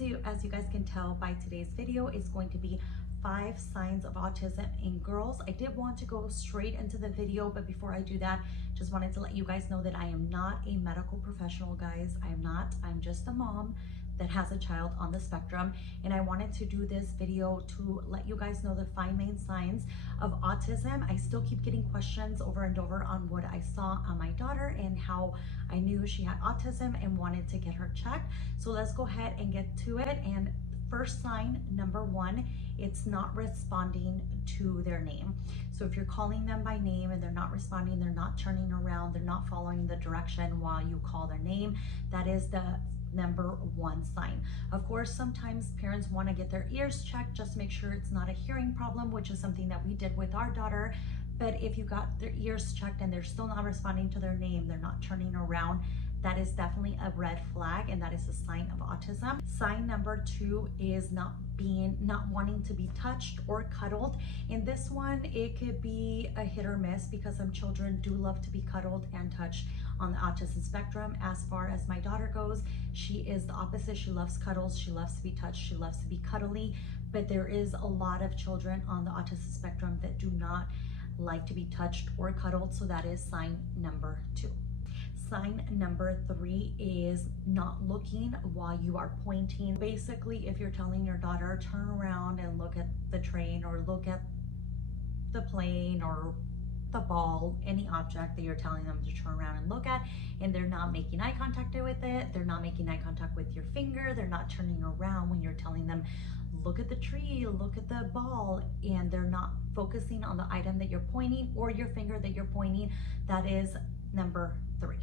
right, so as you guys can tell by today's video, it's going to be 5 signs of autism in girls. I did want to go straight into the video, but before I do that, just wanted to let you guys know that I am not a medical professional, guys. I am not. I'm just a mom that has a child on the spectrum, and I wanted to do this video to let you guys know the 5 main signs of autism. I still keep getting questions over and over on what I saw on my daughter and how I knew she had autism and wanted to get her checked. So let's go ahead and get to it. And first sign, number 1, it's not responding to their name. So if you're calling them by name and they're not responding, they're not turning around, they're not following the direction while you call their name, that is the number 1 sign. Of course, sometimes parents want to get their ears checked just to make sure it's not a hearing problem, which is something that we did with our daughter. But if you got their ears checked and they're still not responding to their name, they're not turning around, that is definitely a red flag, and that is a sign of autism. Sign number 2 is not wanting to be touched or cuddled. In this one, it could be a hit or miss because some children do love to be cuddled and touched on the autism spectrum. As far as my daughter goes, she is the opposite. She loves cuddles, she loves to be touched, she loves to be cuddly, but there is a lot of children on the autism spectrum that do not like to be touched or cuddled, so that is sign number 2. Sign number 3 is not looking while you are pointing. Basically, if you're telling your daughter, turn around and look at the train or look at the plane or the ball, any object that you're telling them to turn around and look at, and they're not making eye contact with it, they're not making eye contact with your finger, they're not turning around when you're telling them, look at the tree, look at the ball, and they're not focusing on the item that you're pointing or your finger that you're pointing, that is number 3.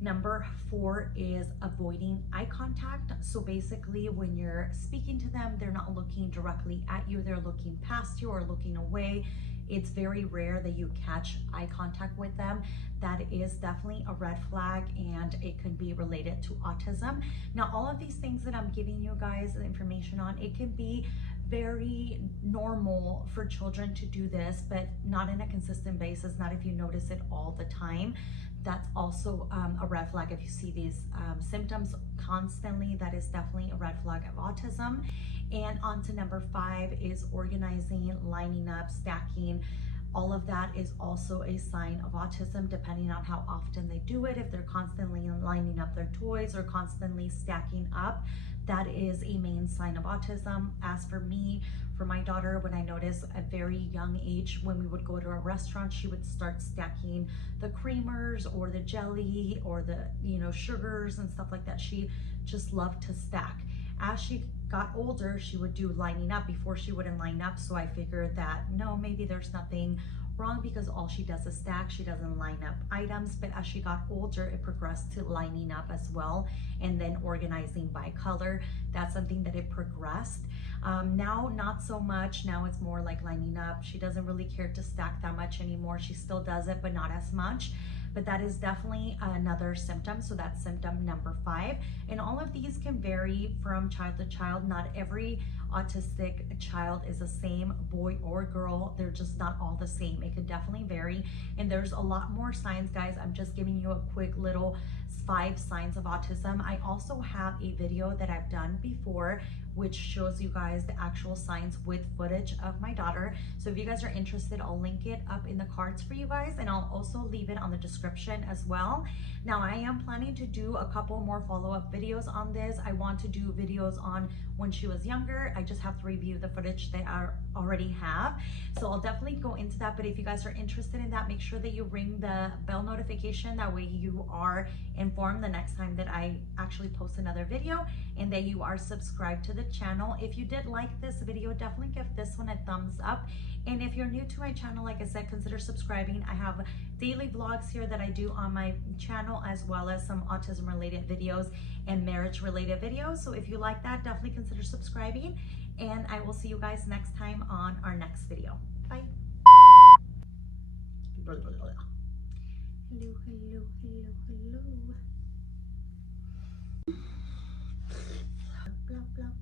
Number 4 is avoiding eye contact. So basically, when you're speaking to them, they're not looking directly at you, they're looking past you or looking away. It's very rare that you catch eye contact with them. That is definitely a red flag, and it could be related to autism. Now, all of these things that I'm giving you guys the information on, it can be very normal for children to do this, but not in a consistent basis, not if you notice it all the time. That's also a red flag. If you see these symptoms constantly, that is definitely a red flag of autism. And on to number 5 is organizing, lining up, stacking. All of that is also a sign of autism, depending on how often they do it. If they're constantly lining up their toys or constantly stacking up, that is a main sign of autism. As for me, for my daughter, when I noticed at a very young age, when we would go to a restaurant, she would start stacking the creamers or the jelly or the sugars and stuff like that. She just loved to stack. As she got older, she would do lining up. Before, she wouldn't line up, so I figured that no, maybe there's nothing wrong because all she does is stack, she doesn't line up items. But as she got older, it progressed to lining up as well, and then organizing by color. That's something that it progressed. Now, not so much. Now it's more like lining up. She doesn't really care to stack that much anymore. She still does it, but not as much. But that is definitely another symptom. So that's symptom number 5. And all of these can vary from child to child. Not every autistic child is the same, boy or girl. They're just not all the same. It could definitely vary. And there's a lot more signs, guys. I'm just giving you a quick little 5 signs of autism. I also have a video that I've done before which shows you guys the actual signs with footage of my daughter. So if you guys are interested, I'll link it up in the cards for you guys, and I'll also leave it on the description as well. Now, I am planning to do a couple more follow-up videos on this. I want to do videos on when she was younger. I just have to review the footage that I already have. So I'll definitely go into that. But if you guys are interested in that, make sure that you ring the bell notification. That way you are informed the next time that I actually post another video, and that you are subscribed to the channel. If you did like this video, definitely give this one a thumbs up. And if you're new to my channel, like I said, consider subscribing. I have daily vlogs here that I do on my channel, as well as some autism related videos and marriage related videos. So if you like that, definitely consider subscribing, and I will see you guys next time on our next video. Bye. Hello, hello, hello, hello. Blah, blah, blah.